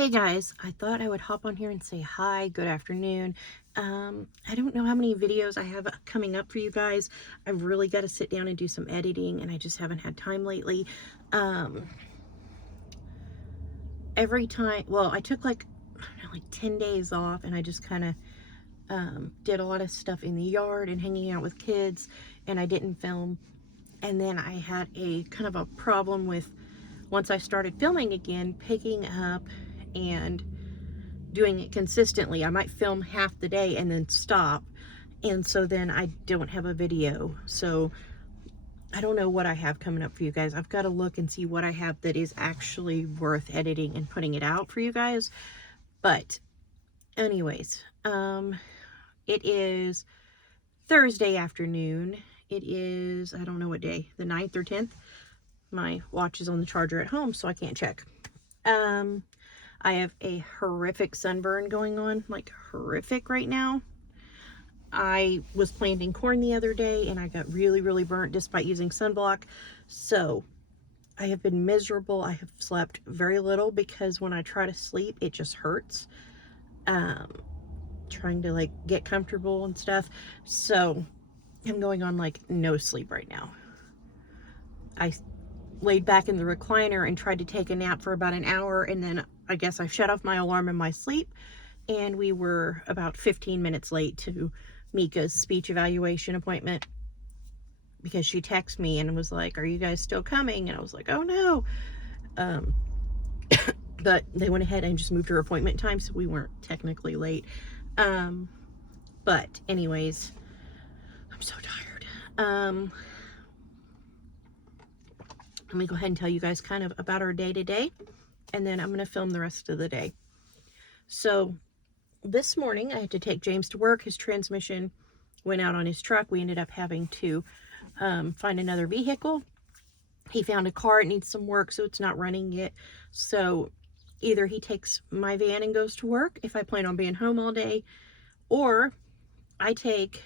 Hey guys, I thought I would hop on here and say hi, good afternoon. I don't know how many videos I have coming up for you guys. I've really got to sit down and do some editing, and I just haven't had time lately. Every time, well, I took like 10 days off, and I just kind of did a lot of stuff in the yard and hanging out with kids, and I didn't film. And then I had a kind of a problem with, once I started filming again, picking up and doing it consistently. I might film half the day and then stop, and so then I don't have a video. So I don't know what I have coming up for you guys. I've got to look and see what I have that is actually worth editing and putting it out for you guys. But anyways, it is Thursday afternoon. It is, I don't know what day, the 9th or 10th. My watch is on the charger at home, so I can't check. I have a horrific sunburn going on, like horrific right now. I was planting corn the other day and I got really burnt despite using sunblock. So I have been miserable. I have slept very little because when I try to sleep, it just hurts. Trying to like get comfortable and stuff. So I'm going on like no sleep right now. I laid back in the recliner and tried to take a nap for about an hour, and then I guess I shut off my alarm in my sleep, and we were about 15 minutes late to Mika's speech evaluation appointment because she texted me and was like, "Are you guys still coming?" And I was like, "Oh no." But they went ahead and just moved her appointment time, so we weren't technically late. But anyways, I'm so tired. Let me go ahead and tell you guys kind of about our day today, and then I'm going to film the rest of the day. So this morning I had to take James to work. His transmission went out on his truck. We ended up having to find another vehicle. He found a car. It needs some work, so it's not running yet. So either he takes my van and goes to work if I plan on being home all day, or I take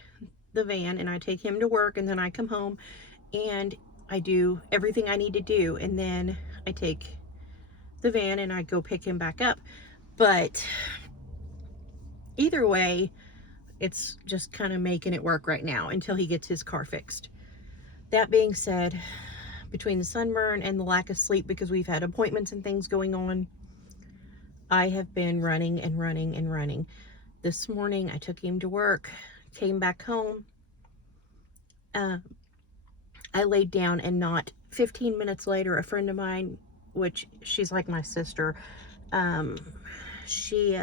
the van and I take him to work, and then I come home and I do everything I need to do, and then I take the van and I go pick him back up. But either way, it's just kind of making it work right now until he gets his car fixed. That being said, between the sunburn and the lack of sleep because we've had appointments and things going on, I have been running and running and running. This morning I took him to work, came back home. I laid down, and not 15 minutes later, a friend of mine, which she's like my sister, she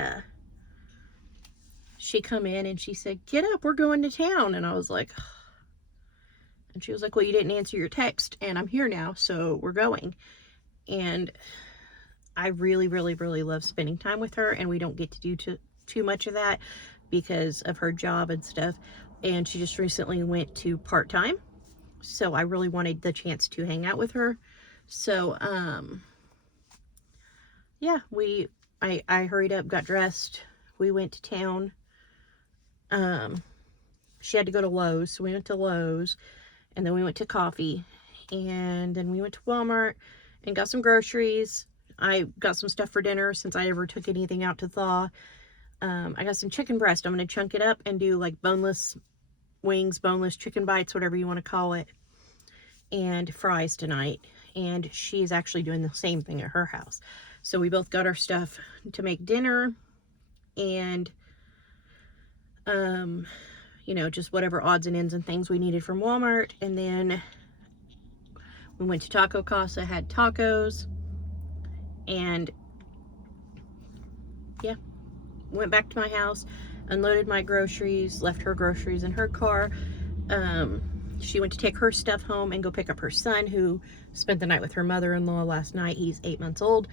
come in and she said, "Get up, we're going to town." And I was like, and she was like, "Well, you didn't answer your text, and I'm here now, so we're going." And I really love spending time with her, and we don't get to do too much of that because of her job and stuff. And she just recently went to part-time. So I really wanted the chance to hang out with her. So, yeah, I hurried up, got dressed. We went to town. She had to go to Lowe's, so we went to Lowe's, and then we went to coffee, and then we went to Walmart and got some groceries. I got some stuff for dinner since I never took anything out to thaw. I got some chicken breast. I'm going to chunk it up and do like boneless wings, boneless chicken bites, whatever you want to call it, and fries tonight. And she's actually doing the same thing at her house. So we both got our stuff to make dinner, and you know, just whatever odds and ends and things we needed from Walmart. And then we went to Taco Casa, had tacos, and yeah, went back to my house, unloaded my groceries, left her groceries in her car. She went to take her stuff home and go pick up her son, who spent the night with her mother-in-law last night. He's 8 months old.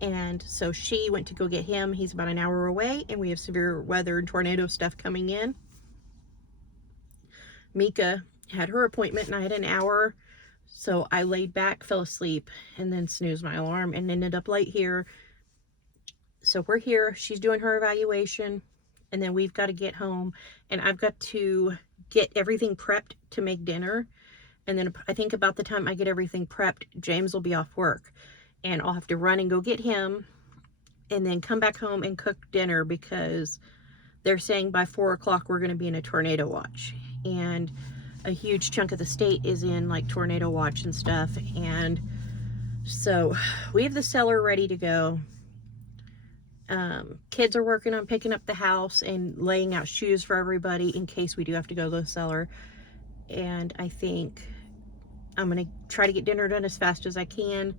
And so she went to go get him. He's about an hour away, and we have severe weather and tornado stuff coming in. Mika had her appointment, and I had an hour. So I laid back, fell asleep, and then snoozed my alarm and ended up late here. So we're here. She's doing her evaluation, and then we've got to get home, and I've got to get everything prepped to make dinner. And then I think about the time I get everything prepped, James will be off work. and I'll have to run and go get him and then come back home and cook dinner because they're saying by 4 o'clock we're going to be in a tornado watch. And a huge chunk of the state is in like tornado watch and stuff. And so we have the cellar ready to go. Kids are working on picking up the house and laying out shoes for everybody in case we do have to go to the cellar. And I think I'm going to try to get dinner done as fast as I can.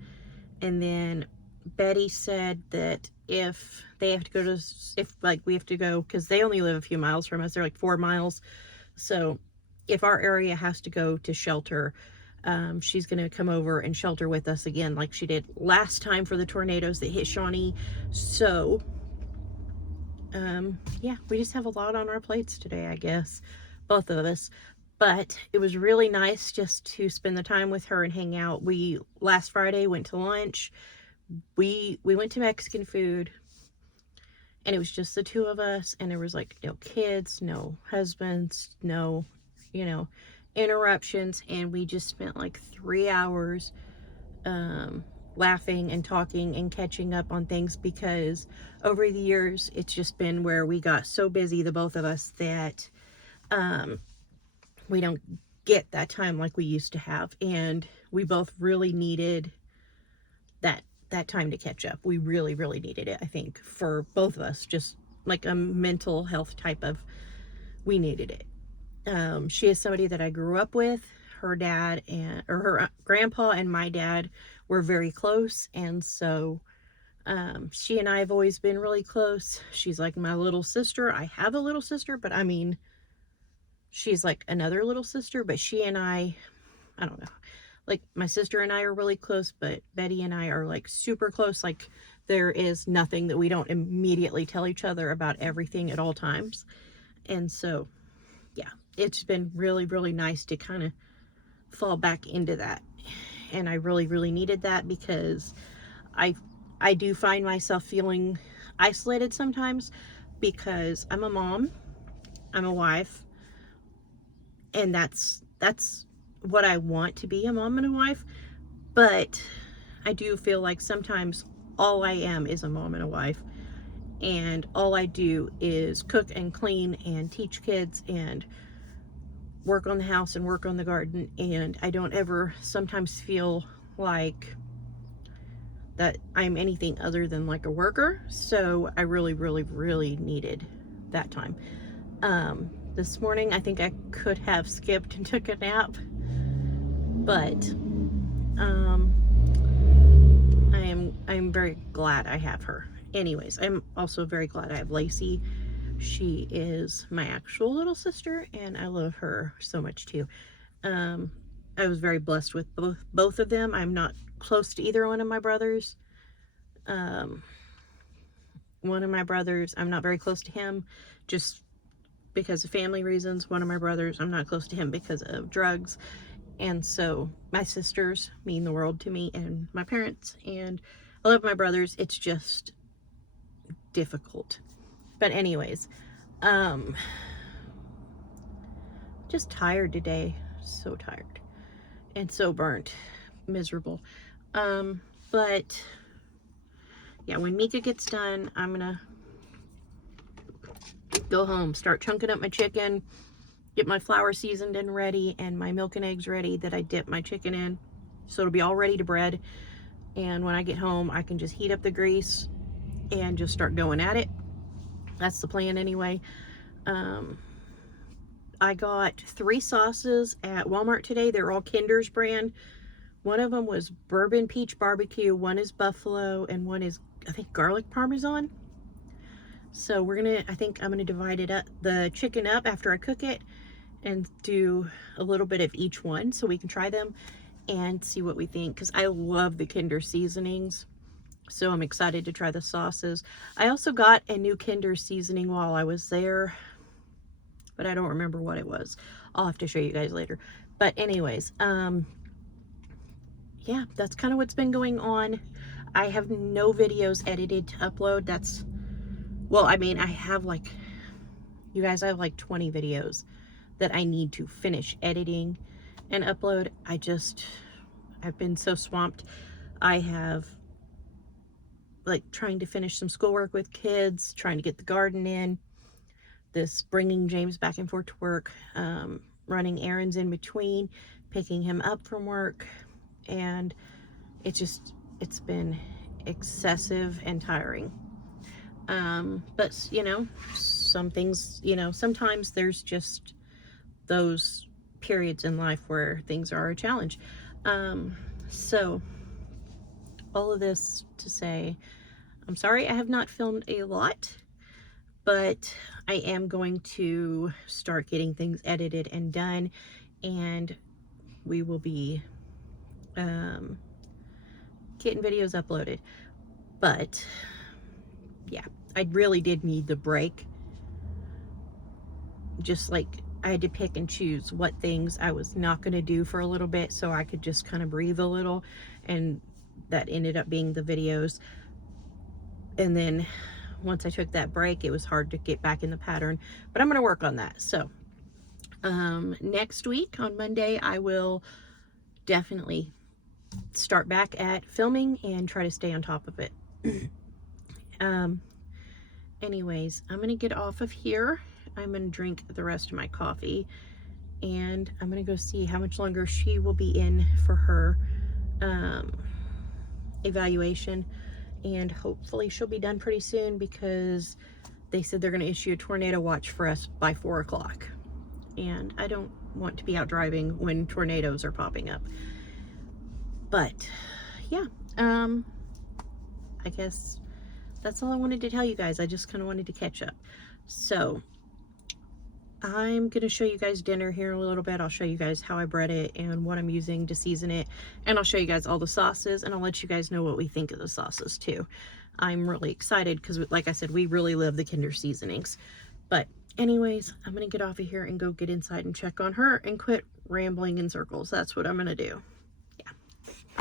And then Betty said that if they have to go to, if like we have to go, because they only live a few miles from us, they're like 4 miles. So if our area has to go to shelter, she's going to come over and shelter with us again like she did last time for the tornadoes that hit Shawnee. So yeah, we just have a lot on our plates today, I guess, both of us. But it was really nice just to spend the time with her and hang out. We last Friday went to lunch. We went to Mexican food, and it was just the two of us, and there was like no kids, no husbands, no, you know, interruptions, and we just spent like 3 hours laughing and talking and catching up on things, because over the years it's just been where we got so busy, the both of us, that we don't get that time like we used to have, and we both really needed that time to catch up. We really needed it, I think, for both of us, just like a mental health type of, we needed it. She is somebody that I grew up with. Her dad or her grandpa and my dad were very close, and so she and I have always been really close. She's like my little sister. I have a little sister, but I mean, she's like another little sister. But she and I don't know. Like, my sister and I are really close, but Betty and I are like super close. Like, there is nothing that we don't immediately tell each other about everything at all times. And so, yeah, it's been really nice to kind of fall back into that. And I really needed that, because I do find myself feeling isolated sometimes, because I'm a mom, I'm a wife, and that's what I want to be, a mom and a wife. But I do feel like sometimes all I am is a mom and a wife, and all I do is cook and clean and teach kids and work on the house and work on the garden, and I don't ever sometimes feel like that I'm anything other than like a worker. So I really needed that time. This morning I think I could have skipped and took a nap, but I'm very glad I have her. Anyways, I'm also very glad I have Lacey. She is my actual little sister, and I love her so much too. I was very blessed with both of them. I'm not close to either one of my brothers. One of my brothers, I'm not very close to him just because of family reasons. One of my brothers, I'm not close to him because of drugs. And so my sisters mean the world to me, and my parents, and I love my brothers. It's just difficult. But anyways, just tired today. So tired and so burnt, miserable. But yeah, when Mika gets done, I'm gonna go home, start chunking up my chicken, get my flour seasoned and ready, and my milk and eggs ready that I dip my chicken in, so it'll be all ready to bread. And when I get home, I can just heat up the grease and just start going at it. That's the plan anyway. I got 3 sauces at Walmart today. They're all Kinder's brand. One of them was bourbon peach barbecue, one is buffalo, and one is, I think, garlic parmesan. So I think I'm gonna divide it up, the chicken up after I cook it, and do a little bit of each one so we can try them and see what we think, because I love the Kinder seasonings. So I'm excited to try the sauces. I also got a new Kinder seasoning while I was there, but I don't remember what it was. I'll have to show you guys later. But anyways, yeah, that's kind of what's been going on. I have no videos edited to upload. Well, I mean, I have like, you guys, I have like 20 videos that I need to finish editing and upload. I've been so swamped. I have like trying to finish some schoolwork with kids, trying to get the garden in, this bringing James back and forth to work, running errands in between, picking him up from work, and it's been excessive and tiring. But you know, some things, you know, sometimes there's just those periods in life where things are a challenge. So all of this to say, I'm sorry I have not filmed a lot, but I am going to start getting things edited and done, and we will be getting videos uploaded. But yeah, I really did need the break. Just like I had to pick and choose what things I was not going to do for a little bit so I could just kind of breathe a little, and that ended up being the videos. And then once I took that break, it was hard to get back in the pattern, but I'm going to work on that. So next week on Monday, I will definitely start back at filming and try to stay on top of it. Anyways, I'm going to get off of here. I'm going to drink the rest of my coffee, and I'm going to go see how much longer she will be in for her evaluation, and hopefully she'll be done pretty soon, because they said they're going to issue a tornado watch for us by 4 o'clock, and I don't want to be out driving when tornadoes are popping up. But yeah, I guess that's all I wanted to tell you guys. I just kind of wanted to catch up. So I'm going to show you guys dinner here in a little bit. I'll show you guys how I bread it and what I'm using to season it. And I'll show you guys all the sauces, and I'll let you guys know what we think of the sauces too. I'm really excited because, like I said, we really love the Kinder seasonings. But anyways, I'm going to get off of here and go get inside and check on her and quit rambling in circles. That's what I'm going to do.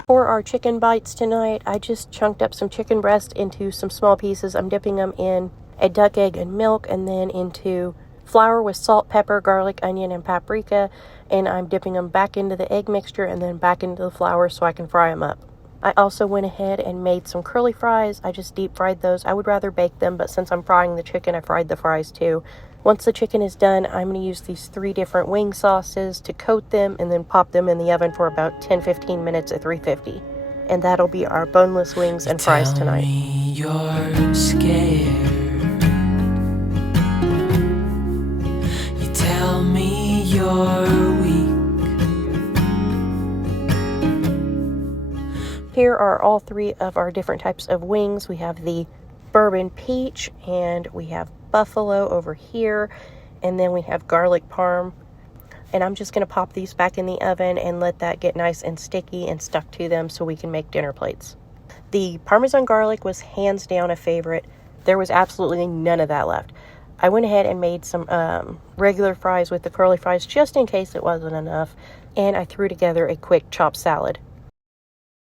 For our chicken bites tonight, I just chunked up some chicken breast into some small pieces. I'm dipping them in a duck egg and milk, and then into flour with salt, pepper, garlic, onion, and paprika, and I'm dipping them back into the egg mixture and then back into the flour so I can fry them up. I also went ahead and made some curly fries. I just deep fried those. I would rather bake them, but since I'm frying the chicken, I fried the fries too. Once the chicken is done, I'm going to use these 3 different wing sauces to coat them and then pop them in the oven for about 10-15 minutes at 350. And that'll be our boneless wings and fries tonight. Tell me you're scared. You tell me you're weak. Here are all 3 of our different types of wings. We have the bourbon peach, and we have buffalo over here, and then we have garlic parm. And I'm just going to pop these back in the oven and let that get nice and sticky and stuck to them so we can make dinner plates. The Parmesan garlic was hands down a favorite. There was absolutely none of that left. I went ahead and made some regular fries with the curly fries just in case it wasn't enough, and I threw together a quick chopped salad.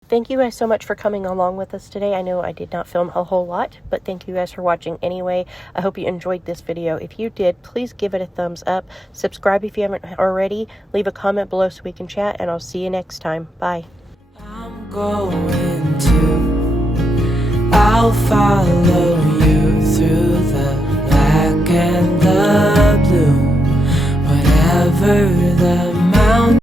Thank you guys so much for coming along with us today. I know I did not film a whole lot, but thank you guys for watching anyway. I hope you enjoyed this video. If you did, please give it a thumbs up. Subscribe if you haven't already. Leave a comment below so we can chat, and I'll see you next time. Bye. I'm going to, I'll follow you through the black and the blue, whatever the